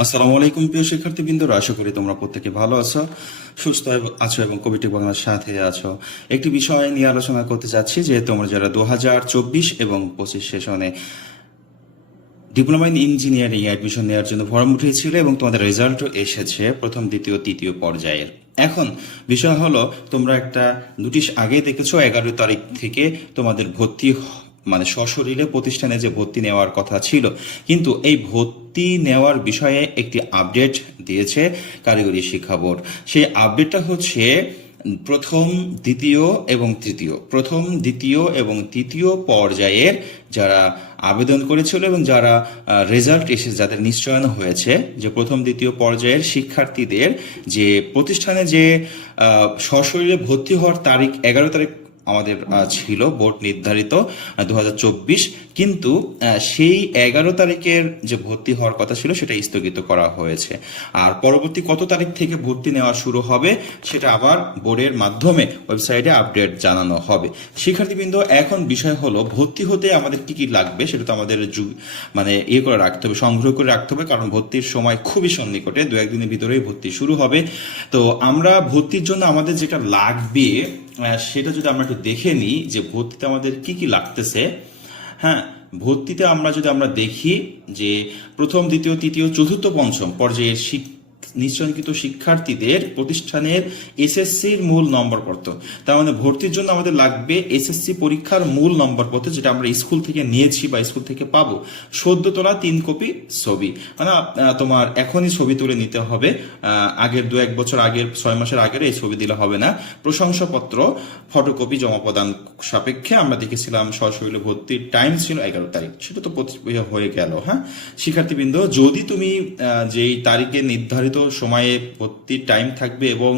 আসসালামু আলাইকুম প্রিয় শিক্ষার্থীবৃন্দরা, আশা করি তোমরা প্রত্যেকে ভালো আছো, সুস্থ আছো এবং কবিটি বাংলার সাথে আছো। একটি বিষয় নিয়ে আলোচনা করতে চাচ্ছি যে তোমরা যারা দু হাজার চব্বিশ এবং পঁচিশ সেশনে ডিপ্লোমা ইন ইঞ্জিনিয়ারিং অ্যাডমিশন নেওয়ার জন্য ফর্ম উঠিয়েছিল এবং তোমাদের রেজাল্টও এসেছে প্রথম, দ্বিতীয়, তৃতীয় পর্যায়ের। এখন বিষয় হলো, তোমরা একটা নোটিশ আগে দেখেছ, এগারো তারিখ থেকে তোমাদের ভর্তি মানে সশরীরে প্রতিষ্ঠানে যে ভর্তি নেওয়ার কথা ছিল, কিন্তু এই ভর্তি নেওয়ার বিষয়ে একটি আপডেট দিয়েছে কারিগরি শিক্ষা বোর্ড। সেই আপডেটটা হচ্ছে প্রথম, দ্বিতীয় এবং তৃতীয়। প্রথম, দ্বিতীয় এবং তৃতীয় পর্যায়ের যারা আবেদন করেছিল এবং যারা রেজাল্ট এসে যাদের নিশ্চয়ন হয়েছে, যে প্রথম, দ্বিতীয় পর্যায়ের শিক্ষার্থীদের যে প্রতিষ্ঠানে যে সশরীরে ভর্তি হওয়ার তারিখ এগারো তারিখ আমাদের ছিল বোর্ড নির্ধারিত দু হাজার চব্বিশ। কিন্তু সেই এগারো তারিখের যে ভর্তি হওয়ার কথা ছিল, সেটা স্থগিত করা হয়েছে। আর পরবর্তী কত তারিখ থেকে ভর্তি নেওয়া শুরু হবে, সেটা আবার বোর্ডের মাধ্যমে ওয়েবসাইটে আপডেট জানানো হবে। শিক্ষার্থীবৃন্দ, এখন বিষয় হলো, ভর্তি হতে আমাদের কি কি লাগবে, সেটা তো আমাদের মানে ইয়ে করে রাখতে হবে, সংগ্রহ করে রাখতে হবে, কারণ ভর্তির সময় খুবই সন্নিকটে দু একদিনের ভিতরেই ভর্তি শুরু হবে। তো আমরা ভর্তির জন্য আমাদের যেটা লাগবে সেটা যদি আমরা একটু দেখে নিই যে ভর্তিতে আমাদের কি কি লাগতেছে হ্যাঁ ভর্তিতে আমরা যদি আমরা দেখি যে প্রথম, দ্বিতীয়, তৃতীয়, চতুর্থ, পঞ্চম পর্যায়ের শিক নিশ্চয়কৃত শিক্ষার্থীদের প্রতিষ্ঠানের এসএসসির মূল নম্বরপত্র তার মানে ভর্তির জন্য আমাদের লাগবে এসএসসি পরীক্ষার মূল নম্বরপত্র যেটা আমরা স্কুল থেকে নিয়েছি বা স্কুল থেকে পাবো। সদ্য তোলা তিন কপি ছবি। মানে তোমার এখনই ছবি তুলে নিতে হবে। আগের দু এক বছর আগের, ছয় মাসের আগের এই ছবি দিলে হবে না। প্রশংসাপত্র, ফটোকপি জমা প্রদান সাপেক্ষে আমরা দেখেছিলাম সশরীরে ভর্তির টাইম ছিল এগারো তারিখ। সেটা তো হয়ে গেল হ্যাঁ? শিক্ষার্থীবৃন্দ, যদি তুমি যেই তারিখে নির্ধারিত সময়ে ভর্তির টাইম থাকবে এবং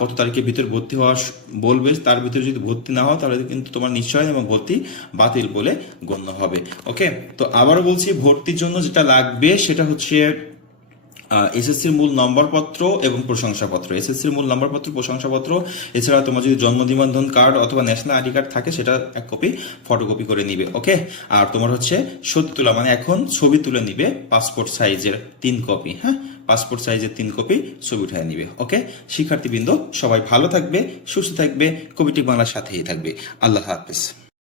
কত তারিখের ভিতরে ভর্তি হওয়া বলবে, তার ভিতরে যদি ভর্তি না হও, তাহলে কিন্তু তোমার নিশ্চয় এবং ভর্তি বাতিল বলে গণ্য হবে। ওকে তো আবারও বলছি, ভর্তির জন্য যেটা লাগবে, সেটা হচ্ছে এসএসসির মূল নম্বরপত্র এবং প্রশংসাপত্র। এসএসসির মূল নম্বরপত্র, প্রশংসাপত্র, এছাড়া তোমার যদি জন্ম নিবন্ধন কার্ড অথবা ন্যাশনাল আইডি কার্ড থাকে, সেটা এক কপি ফটোকপি করে নিবে। ওকে আর তোমার হচ্ছে সত্যি তোলা মানে এখন ছবি তুলে নিবে পাসপোর্ট সাইজের তিন কপি হ্যাঁ? পাসপোর্ট সাইজের তিন কপি ছবি উঠে নিবে ওকে শিক্ষার্থীবৃন্দ, সবাই ভালো থাকবে, সুস্থ থাকবে কবিটি বাংলার সাথেই থাকবে। আল্লাহ হাফেজ।